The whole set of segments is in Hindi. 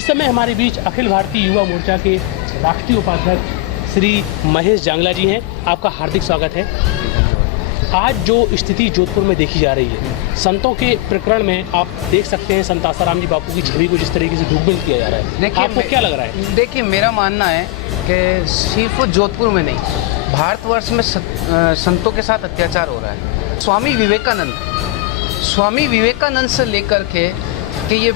इस समय हमारे बीच अखिल भारतीय युवा मोर्चा के राष्ट्रीय उपाध्यक्ष श्री महेश जांगला जी हैं। आपका हार्दिक स्वागत है। आज जो स्थिति जोधपुर में देखी जा रही है, संतों के प्रकरण में आप देख सकते हैं संत आसाराम जी बापू की छवि को जिस तरीके से धूमिल किया जा रहा है, आपको क्या लग रहा है? देखिए, मेरा मानना है कि सिर्फ जोधपुर में नहीं, भारतवर्ष में संतों के साथ अत्याचार हो रहा है। स्वामी विवेकानंद से लेकर के कि ये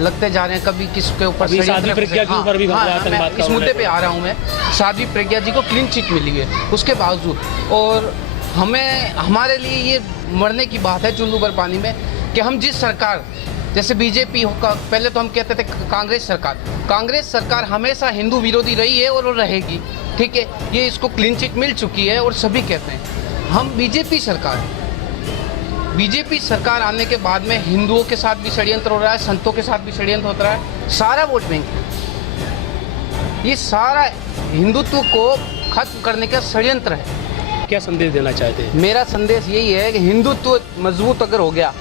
लगते जा रहे हैं, कभी किसके ऊपर साध्वी प्रज्ञा के ऊपर भी इस मुद्दे पे आ रहा हूँ मैं। साध्वी प्रज्ञा जी को क्लीन चिट मिली है उसके बावजूद, और हमारे लिए ये मरने की बात है चुल्लू भर पानी में कि हम जिस सरकार, जैसे बीजेपी का, पहले तो हम कहते थे कांग्रेस सरकार हमेशा हिंदू विरोधी रही है और वो रहेगी, ठीक है। ये इसको क्लीन चिट मिल चुकी है और सभी कहते हैं। हम बीजेपी सरकार आने के बाद में हिंदुओं के साथ भी षड्यंत्र हो रहा है, संतों के साथ भी षड्यंत्र होता है। सारा वोट बैंक, ये सारा हिंदुत्व को खत्म करने का षड्यंत्र है। क्या संदेश देना चाहते हैं? मेरा संदेश यही है कि हिंदुत्व मजबूत अगर हो गया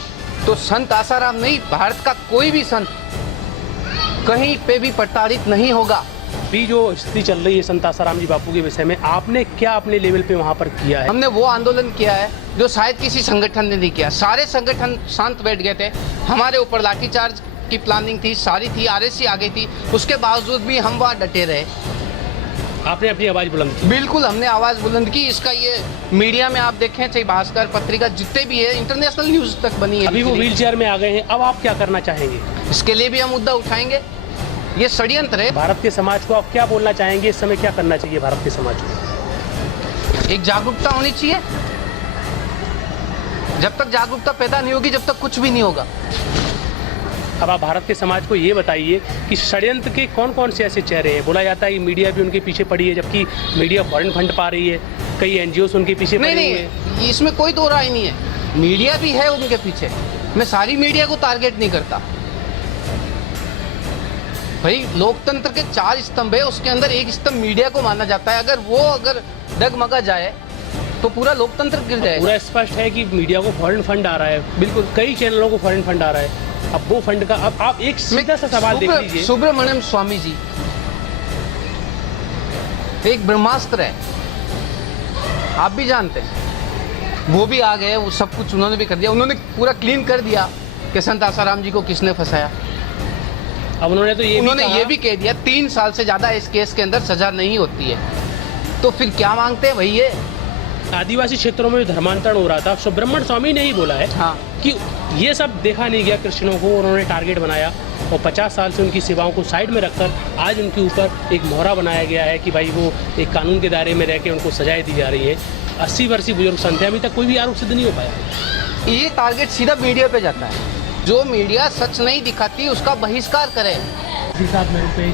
तो संत आसाराम नहीं, भारत का कोई भी संत कहीं पे भी प्रताड़ित नहीं होगा। अभी जो स्थिति चल रही है संत आसाराम जी बापू के विषय में, आपने क्या अपने लेवल पे वहाँ पर किया है? हमने वो आंदोलन किया है जो शायद किसी संगठन ने नहीं किया। सारे संगठन शांत बैठ गए थे, हमारे ऊपर लाठीचार्ज की प्लानिंग थी, सारी थी, आरएससी आ गई थी, उसके बावजूद भी हम वहाँ डटे रहे। आपने अपनी आवाज़ बुलंद की? बिल्कुल, हमने आवाज़ बुलंद की। इसका ये मीडिया में आप देखें, चाहे भास्कर पत्रिका जितने भी है, इंटरनेशनल न्यूज़ तक बनी है। अभी वो व्हील चेयर में आ गए हैं, अब आप क्या करना चाहेंगे? इसके लिए भी हम मुद्दा उठाएंगे। ये षड्यंत्र है। भारत के समाज को आप क्या बोलना चाहेंगे? इस समय क्या करना चाहिए भारत के समाज को? एक जागरूकता होनी चाहिए। जब तक जागरूकता पैदा नहीं होगी, जब तक कुछ भी नहीं होगा। अब आप भारत के समाज को ये बताइए कि षड्यंत्र के कौन कौन से ऐसे चेहरे हैं? बोला जाता है कि मीडिया भी उनके पीछे पड़ी है, जबकि मीडिया फॉरेन फंड पा रही है, कई एनजीओ उनके पीछे पड़ी नहीं, इसमें कोई दो राय नहीं है। मीडिया भी है उनके पीछे। मैं सारी मीडिया को टारगेट नहीं करता भाई। लोकतंत्र के 4 स्तंभ है, उसके अंदर एक स्तंभ मीडिया को माना जाता है। अगर डगमगा जाए तो पूरा लोकतंत्र गिर जाए। पूरा स्पष्ट है कि मीडिया को फॉरेन फंड आ रहा है, बिल्कुल कई चैनलों को फॉरेन फंड आ रहा है। अब वो फंड का, अब आप एक सीधा सा सवाल देख लीजिए। सुब्रमण्यम स्वामी जी एक ब्रह्मास्त्र है, आप भी जानते हैं। वो भी आ गए, वो सब कुछ उन्होंने भी कर दिया। उन्होंने पूरा क्लीन कर दिया कि संत आसाराम जी को किसने फंसाया। अब उन्होंने ये भी कह दिया 3 साल से ज्यादा इस केस के अंदर सजा नहीं होती है। तो फिर क्या मांगते हैं भाई? ये आदिवासी क्षेत्रों में धर्मांतरण हो रहा था, सुब्रमण्यम स्वामी ने ही बोला है कि ये सब देखा नहीं गया क्रिश्चियनों को, उन्होंने टारगेट बनाया और 50 साल से उनकी सेवाओं को साइड में रखकर आज उनके ऊपर एक मोहरा बनाया गया है कि भाई वो एक कानून के दायरे में रह के उनको सजाएं दी जा रही है। 80 वर्षीय बुजुर्ग संत, अभी तक कोई भी आरोप सिद्ध नहीं हो पाया। ये टारगेट सीधा मीडिया पे जाता है। जो मीडिया सच नहीं दिखाती उसका बहिष्कार करे। जी साहब, मेरे पे